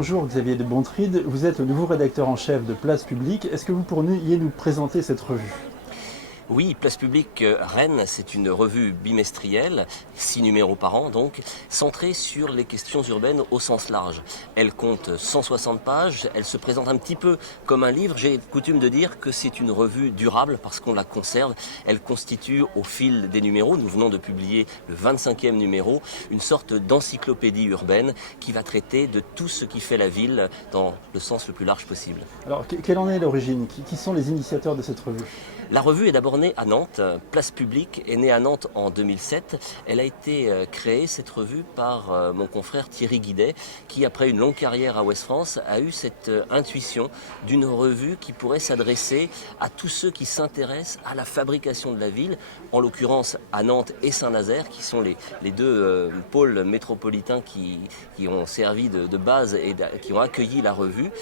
bonjour Xavier de Bontride, vous êtes le nouveau rédacteur en chef de Place Publique. Est-ce que vous pourriez nous présenter cette revue ? Oui, Place Publique Rennes, c'est une revue bimestrielle, 6 numéros par an donc, centrée sur les questions urbaines au sens large. Elle compte 160 pages, elle se présente un petit peu comme un livre. J'ai coutume de dire que c'est une revue durable parce qu'on la conserve. Elle constitue au fil des numéros, nous venons de publier le 25e numéro, une sorte d'encyclopédie urbaine qui va traiter de tout ce qui fait la ville dans le sens le plus large possible. Alors, quelle en est l'origine ? Qui sont les initiateurs de cette revue ? La revue est d'abord née à Nantes. Place Publique est née à Nantes en 2007. Elle a été créée, cette revue, par mon confrère Thierry Guidet, qui, après une longue carrière à Ouest France, a eu cette intuition d'une revue qui pourrait s'adresser à tous ceux qui s'intéressent à la fabrication de la ville, en l'occurrence à Nantes et Saint-Nazaire, qui sont les deux pôles métropolitains qui ont servi de base et qui ont accueilli la revue.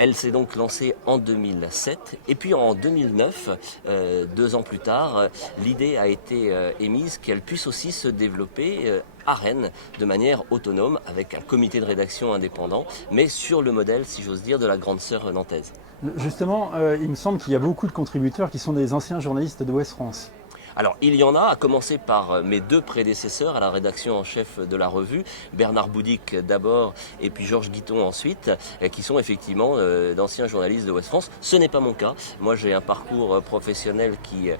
Elle s'est donc lancée en 2007 et puis en 2009, 2 ans plus tard, l'idée a été émise qu'elle puisse aussi se développer à Rennes de manière autonome avec un comité de rédaction indépendant, mais sur le modèle, si j'ose dire, de la grande sœur nantaise. Justement, il me semble qu'il y a beaucoup de contributeurs qui sont des anciens journalistes de Ouest France. Alors, il y en a, à commencer par mes 2 prédécesseurs à la rédaction en chef de la revue, Bernard Boudic d'abord et puis Georges Guiton ensuite, qui sont effectivement d'anciens journalistes de Ouest France. Ce n'est pas mon cas. Moi, j'ai un parcours professionnel qui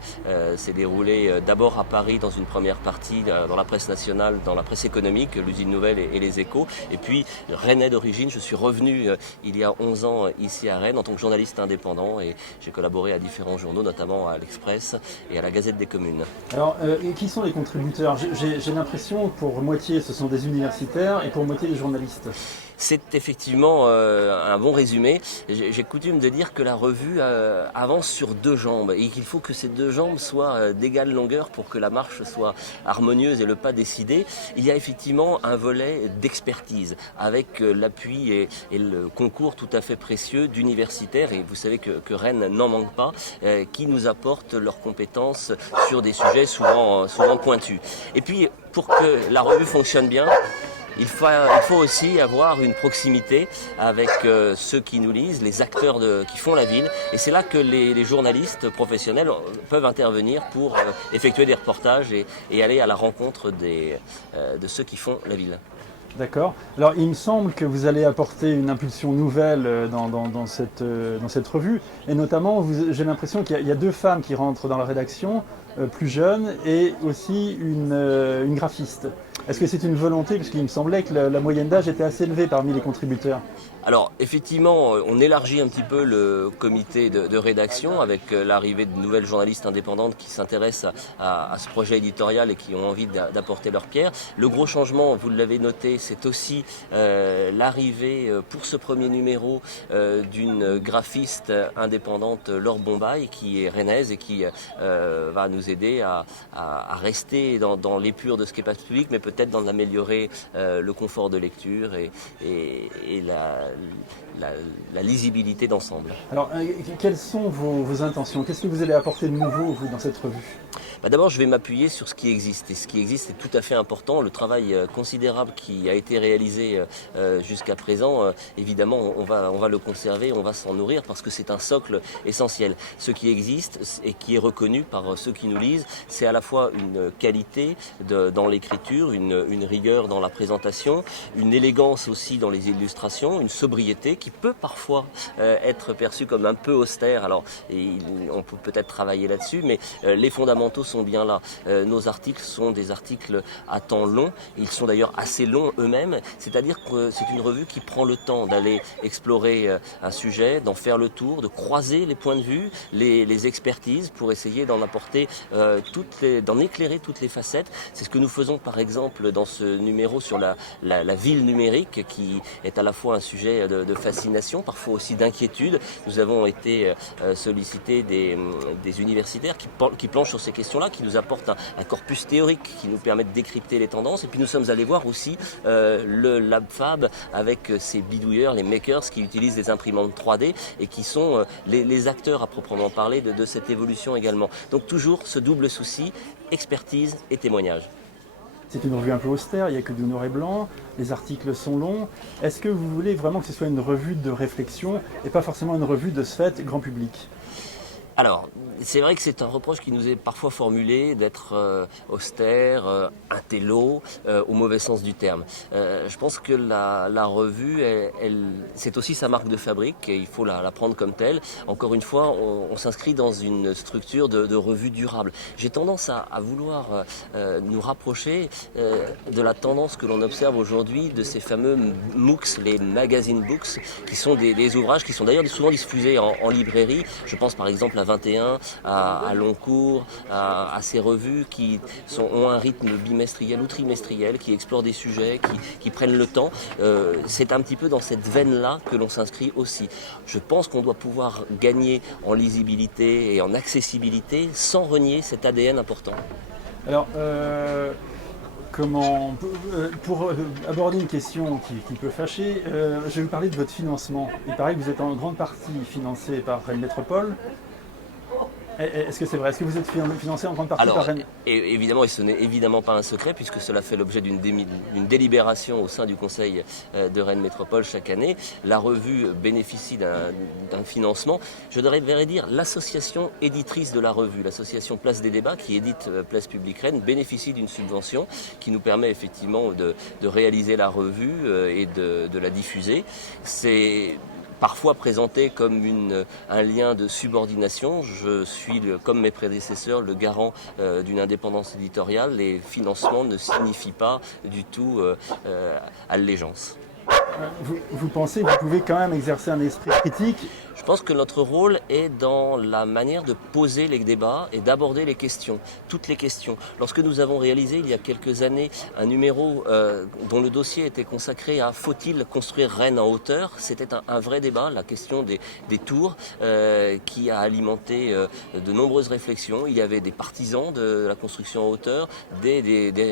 s'est déroulé d'abord à Paris dans une première partie, dans la presse nationale, dans la presse économique, l'Usine Nouvelle et les Échos. Et puis, rennais d'origine, je suis revenu il y a 11 ans ici à Rennes en tant que journaliste indépendant et j'ai collaboré à différents journaux, notamment à l'Express et à la Gazette des Communes. Alors, qui sont les contributeurs ? J'ai l'impression que pour moitié ce sont des universitaires et pour moitié des journalistes. C'est effectivement un bon résumé. J'ai coutume de dire que la revue avance sur 2 jambes et qu'il faut que ces 2 jambes soient d'égale longueur pour que la marche soit harmonieuse et le pas décidé. Il y a effectivement un volet d'expertise avec l'appui et le concours tout à fait précieux d'universitaires, et vous savez que Rennes n'en manque pas, qui nous apportent leurs compétences sur des sujets souvent pointus. Et puis, pour que la revue fonctionne bien, il faut aussi avoir une proximité avec ceux qui nous lisent, les acteurs qui font la ville. Et c'est là que les journalistes professionnels peuvent intervenir pour effectuer des reportages et aller à la rencontre de ceux qui font la ville. D'accord. Alors, il me semble que vous allez apporter une impulsion nouvelle dans cette revue. Et notamment, j'ai l'impression qu'il y a 2 femmes qui rentrent dans la rédaction, plus jeunes, et aussi une graphiste. Est-ce que c'est une volonté ? Parce qu'il me semblait que la moyenne d'âge était assez élevée parmi les contributeurs. Alors effectivement, on élargit un petit peu le comité de rédaction avec l'arrivée de nouvelles journalistes indépendantes qui s'intéressent à ce projet éditorial et qui ont envie d'apporter leur pierre. Le gros changement, vous l'avez noté, c'est aussi l'arrivée pour ce premier numéro d'une graphiste indépendante, Laure Bombay, qui est rennaise et qui va nous aider à rester dans l'épure de ce qu'est Place Publique, mais peut-être d'en améliorer le confort de lecture et la lisibilité d'ensemble. Alors, quelles sont vos intentions ? Qu'est-ce que vous allez apporter de nouveau, vous, dans cette revue ? D'abord, je vais m'appuyer sur ce qui existe. Et ce qui existe est tout à fait important. Le travail considérable qui a été réalisé jusqu'à présent, évidemment, on va le conserver, on va s'en nourrir parce que c'est un socle essentiel. Ce qui existe et qui est reconnu par ceux qui nous lisent, c'est à la fois une qualité dans l'écriture, une rigueur dans la présentation, une élégance aussi dans les illustrations, une sobriété qui peut parfois être perçue comme un peu austère. Alors, on peut peut-être travailler là-dessus, mais les fondamentaux sont bien là. Nos articles sont des articles à temps long. Ils sont d'ailleurs assez longs eux-mêmes. C'est-à-dire que c'est une revue qui prend le temps d'aller explorer un sujet, d'en faire le tour, de croiser les points de vue, les expertises pour essayer d'en apporter d'en éclairer toutes les facettes. C'est ce que nous faisons par exemple dans ce numéro sur la ville numérique qui est à la fois un sujet de fascination, parfois aussi d'inquiétude. Nous avons été sollicités des universitaires qui planchent sur ces questions-là, qui nous apportent un corpus théorique qui nous permet de décrypter les tendances. Et puis nous sommes allés voir aussi le LabFab avec ces bidouilleurs, les makers qui utilisent des imprimantes 3D et qui sont les acteurs à proprement parler de cette évolution également. Donc toujours ce double souci, expertise et témoignage. c'est une revue un peu austère, il n'y a que du noir et blanc, les articles sont longs. Est-ce que vous voulez vraiment que ce soit une revue de réflexion et pas forcément une revue de ce fait grand public ? Alors, c'est vrai que c'est un reproche qui nous est parfois formulé d'être austère, intello, au mauvais sens du terme. Je pense que la revue, c'est aussi sa marque de fabrique et il faut la prendre comme telle. Encore une fois, on s'inscrit dans une structure de revue durable. J'ai tendance à vouloir nous rapprocher de la tendance que l'on observe aujourd'hui de ces fameux MOOCs, les magazine books, qui sont des ouvrages qui sont d'ailleurs souvent diffusés en librairie. Je pense par exemple à 21, à Longcourt, à ces revues qui ont un rythme bimestriel ou trimestriel, qui explorent des sujets, qui prennent le temps. C'est un petit peu dans cette veine-là que l'on s'inscrit aussi. Je pense qu'on doit pouvoir gagner en lisibilité et en accessibilité sans renier cet ADN important. Alors, pour aborder une question qui peut fâcher, je vais vous parler de votre financement. Il paraît que vous êtes en grande partie financé par Rennes Métropole. Est-ce que c'est vrai? Est-ce que vous êtes financé en grande partie par Rennes? Évidemment, et ce n'est évidemment pas un secret, puisque cela fait l'objet d'une délibération au sein du Conseil de Rennes Métropole chaque année. La revue bénéficie d'un financement. Je devrais dire l'association éditrice de la revue, l'association Place des Débats, qui édite Place Publique Rennes, bénéficie d'une subvention qui nous permet effectivement de réaliser la revue et de la diffuser. C'est parfois présenté comme un lien de subordination. Je suis, comme mes prédécesseurs, le garant d'une indépendance éditoriale. Les financements ne signifient pas du tout allégeance. Vous pensez que vous pouvez quand même exercer un esprit critique? Je pense que notre rôle est dans la manière de poser les débats et d'aborder les questions, toutes les questions. Lorsque nous avons réalisé il y a quelques années un numéro dont le dossier était consacré à faut-il construire Rennes en hauteur, c'était un vrai débat, la question des tours qui a alimenté de nombreuses réflexions. Il y avait des partisans de la construction en hauteur, des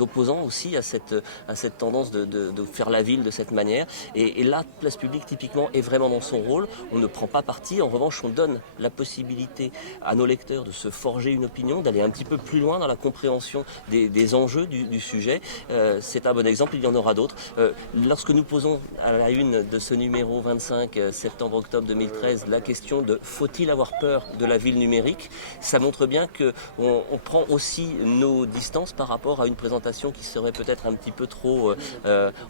opposants aussi à cette tendance de faire la ville de cette manière. Et là, Place Publique typiquement est vraiment dans son rôle. On ne prend pas parti, en revanche on donne la possibilité à nos lecteurs de se forger une opinion, d'aller un petit peu plus loin dans la compréhension des enjeux du sujet. C'est un bon exemple, il y en aura d'autres. Lorsque nous posons à la une de ce numéro 25 septembre-octobre 2013 la question de faut-il avoir peur de la ville numérique, ça montre bien qu'on prend aussi nos distances par rapport à une présentation qui serait peut-être un petit peu trop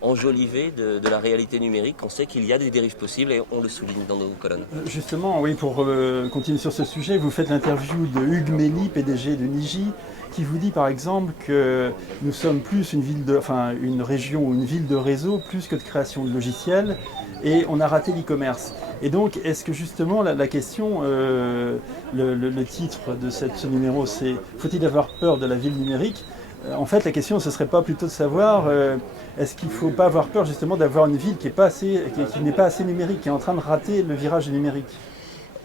enjolivée de la réalité numérique. On sait qu'il y a des dérives possibles et on le souligne dans nos colonnes. Justement, oui, pour continuer sur ce sujet, vous faites l'interview de Hugues Mély, PDG de Niji, qui vous dit par exemple que nous sommes plus une région ou une ville de réseau plus que de création de logiciels et on a raté l'e-commerce. Et donc, est-ce que justement la question, le titre de ce numéro, c'est « Faut-il avoir peur de la ville numérique ?» En fait, la question, ce serait pas plutôt de savoir est-ce qu'il ne faut pas avoir peur justement d'avoir une ville qui n'est pas assez numérique, qui est en train de rater le virage numérique?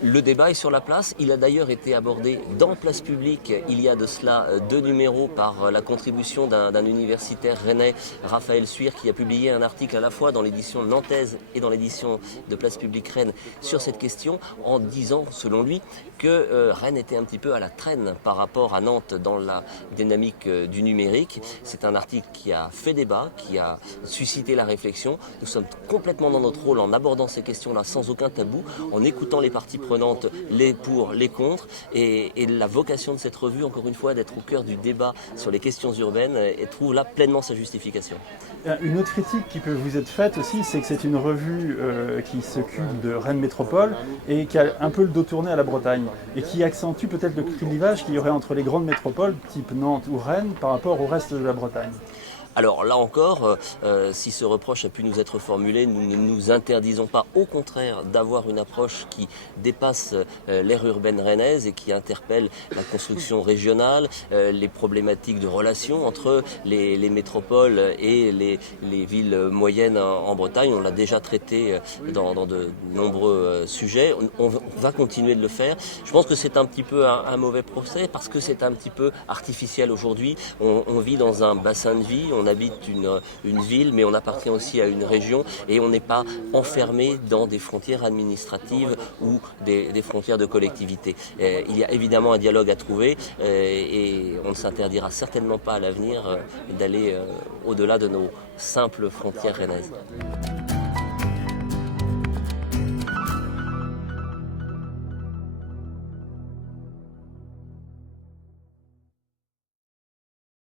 Le débat est sur la place. Il a d'ailleurs été abordé dans Place Publique il y a de cela 2 numéros par la contribution d'un universitaire rennais, Raphaël Suire, qui a publié un article à la fois dans l'édition nantaise et dans l'édition de Place Publique Rennes sur cette question, en disant, selon lui, que Rennes était un petit peu à la traîne par rapport à Nantes dans la dynamique du numérique. C'est un article qui a fait débat, qui a suscité la réflexion. Nous sommes complètement dans notre rôle en abordant ces questions-là sans aucun tabou, en écoutant les parties prenantes, les pour, les contre, et la vocation de cette revue, encore une fois, d'être au cœur du débat sur les questions urbaines, et trouve là pleinement sa justification. Une autre critique qui peut vous être faite aussi, c'est que c'est une revue qui s'occupe de Rennes Métropole et qui a un peu le dos tourné à la Bretagne et qui accentue peut-être le clivage qu'il y aurait entre les grandes métropoles, type Nantes ou Rennes, par rapport au reste de la Bretagne. Alors là encore, si ce reproche a pu nous être formulé, nous ne nous interdisons pas, au contraire, d'avoir une approche qui dépasse l'aire urbaine rennaise et qui interpelle la construction régionale, les problématiques de relations entre les métropoles et les villes moyennes en Bretagne. On l'a déjà traité dans de nombreux sujets. On va continuer de le faire. Je pense que c'est un petit peu un mauvais procès parce que c'est un petit peu artificiel aujourd'hui. On vit dans un bassin de vie. on habite une ville, mais on appartient aussi à une région et on n'est pas enfermé dans des frontières administratives ou des frontières de collectivité. Il y a évidemment un dialogue à trouver et on ne s'interdira certainement pas à l'avenir d'aller au-delà de nos simples frontières rennaises.